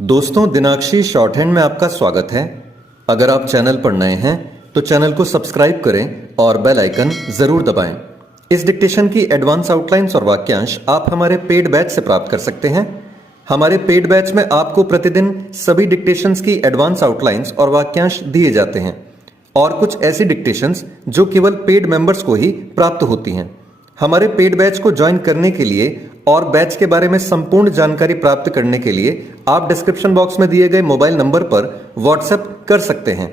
दोस्तों, दिनाक्षी short hand में आपका स्वागत है। अगर आप चैनल पर नए हैं तो चैनल को सब्सक्राइब करें और बेल आइकन जरूर दबाएं। इस डिक्टेशन की एडवांस आउटलाइंस और वाक्यांश आप हमारे पेड बैच से प्राप्त कर सकते हैं। हमारे पेड बैच में आपको प्रतिदिन सभी डिक्टेशंस की एडवांस आउटलाइंस और वाक्यांश दिए जाते हैं और कुछ ऐसी डिक्टेशंस जो केवल पेड मेंबर्स को ही प्राप्त होती हैं। हमारे पेड बैच को ज्वाइन करने के लिए और बैच के बारे में संपूर्ण जानकारी प्राप्त करने के लिए आप डिस्क्रिप्शन बॉक्स में दिए गए मोबाइल नंबर पर व्हाट्सएप कर सकते हैं।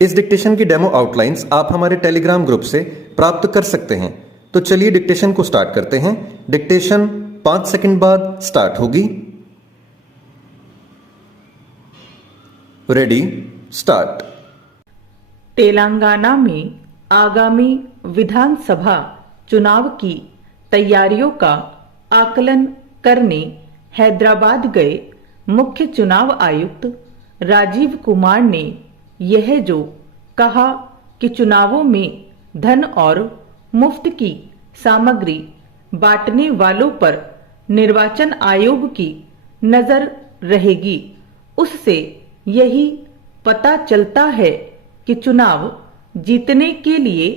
इस डिक्टेशन की डेमो आउटलाइंस आप हमारे टेलीग्राम ग्रुप से प्राप्त कर सकते हैं। तो चलिए डिक्टेशन को स्टार्ट करते हैं। डिक्टेशन 5 सेकंड बाद स्टार्ट होगी। Ready, start. तेलंगाना में आगामी विधानसभा चुनाव की तैयारियों का आकलन करने हैदराबाद गए मुख्य चुनाव आयुक्त राजीव कुमार ने यह जो कहा कि चुनावों में धन और मुफ्त की सामग्री बांटने वालों पर निर्वाचन आयोग की नजर रहेगी, उससे यही पता चलता है कि चुनाव जीतने के लिए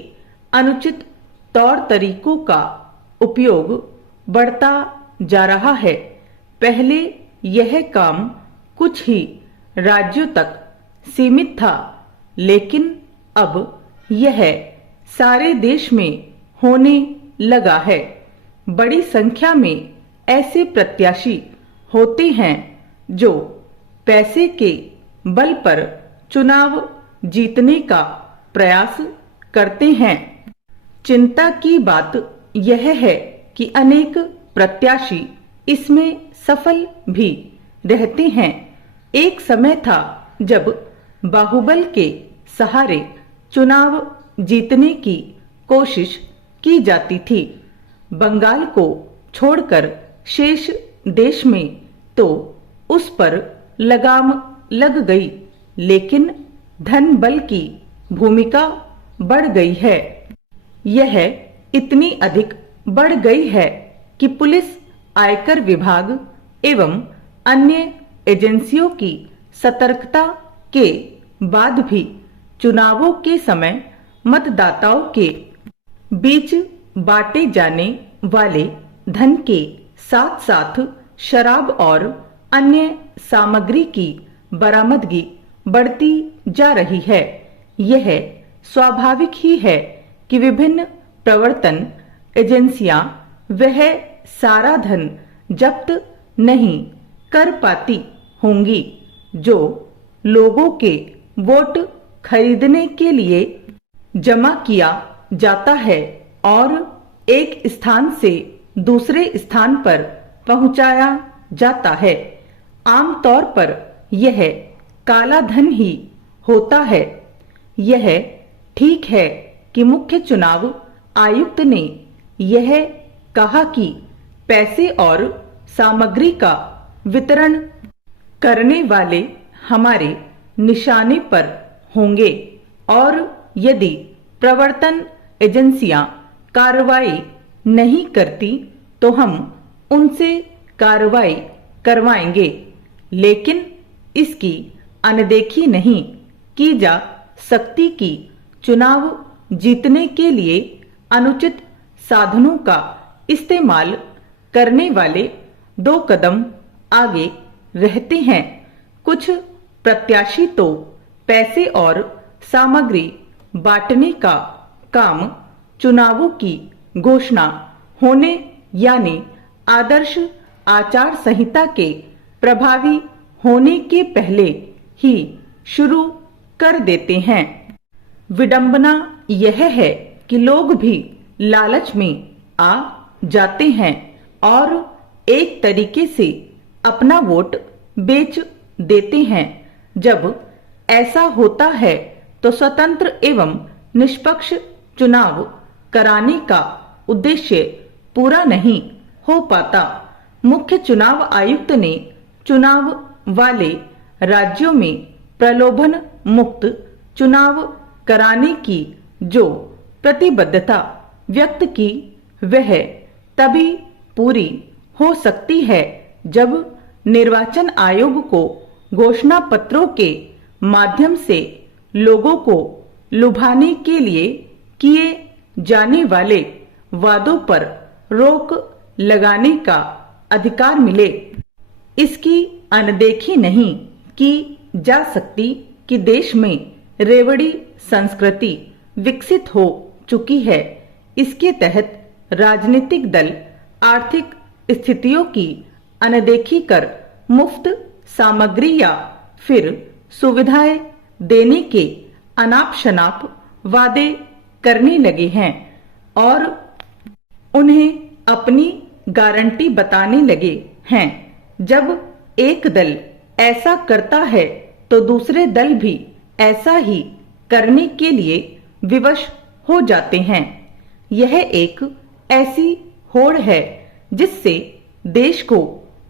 अनुचित तौर तरीकों का उपयोग बढ़ता जा रहा है। पहले यह काम कुछ ही राज्यों तक सीमित था, लेकिन अब यह सारे देश में होने लगा है। बड़ी संख्या में ऐसे प्रत्याशी होते हैं जो पैसे के बल पर चुनाव जीतने का प्रयास करते हैं। चिंता की बात यह है कि अनेक प्रत्याशी इसमें सफल भी रहते हैं। एक समय था जब बाहुबल के सहारे चुनाव जीतने की कोशिश की जाती थी। बंगाल को छोड़कर शेष देश में तो उस पर लगाम लग गई, लेकिन धन बल की भूमिका बढ़ गई है। यह इतनी अधिक बढ़ गई है कि पुलिस, आयकर विभाग एवं अन्य एजेंसियों की सतर्कता के बाद भी चुनावों के समय मतदाताओं के बीच बांटे जाने वाले धन के साथ साथ शराब और अन्य सामग्री की बरामदगी बढ़ती जा रही है। यह स्वाभाविक ही है कि विभिन्न प्रवर्तन एजेंसियां वह सारा धन जब्त नहीं कर पाती होंगी जो लोगों के वोट खरीदने के लिए जमा किया जाता है और एक स्थान से दूसरे स्थान पर पहुंचाया जाता है। आमतौर पर यह काला धन ही होता है। यह ठीक है कि मुख्य चुनाव आयुक्त ने यह कहा कि पैसे और सामग्री का वितरण करने वाले हमारे निशाने पर होंगे और यदि प्रवर्तन एजेंसियां कार्रवाई नहीं करती तो हम उनसे कार्रवाई करवाएंगे, लेकिन इसकी अनदेखी नहीं की जा सकती कि चुनाव जीतने के लिए अनुचित साधनों का इस्तेमाल करने वाले 2 कदम आगे रहते हैं। कुछ प्रत्याशी तो पैसे और सामग्री बांटने का काम चुनावों की घोषणा होने यानी आदर्श आचार संहिता के प्रभावी होने के पहले ही शुरू कर देते हैं। विडंबना यह है कि लोग भी लालच में आ जाते हैं और एक तरीके से अपना वोट बेच देते हैं। जब ऐसा होता है तो स्वतंत्र एवं निष्पक्ष चुनाव कराने का उद्देश्य पूरा नहीं हो पाता। मुख्य चुनाव आयुक्त ने चुनाव वाले राज्यों में प्रलोभन मुक्त चुनाव कराने की जो प्रतिबद्धता व्यक्त की वह तभी पूरी हो सकती है जब निर्वाचन आयोग को घोषणा पत्रों के माध्यम से लोगों को लुभाने के लिए किए जाने वाले वादों पर रोक लगाने का अधिकार मिले। इसकी अनदेखी नहीं की जा सकती कि देश में रेवड़ी संस्कृति विकसित हो चुकी है। इसके तहत राजनीतिक दल आर्थिक स्थितियों की अनदेखी कर मुफ्त सामग्री या फिर सुविधाएं देने के अनाप शनाप वादे करने लगे हैं और उन्हें अपनी गारंटी बताने लगे हैं। जब एक दल ऐसा करता है तो दूसरे दल भी ऐसा ही करने के लिए विवश हो जाते हैं। यह एक ऐसी होड़ है जिससे देश को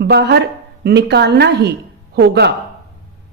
बाहर निकालना ही होगा।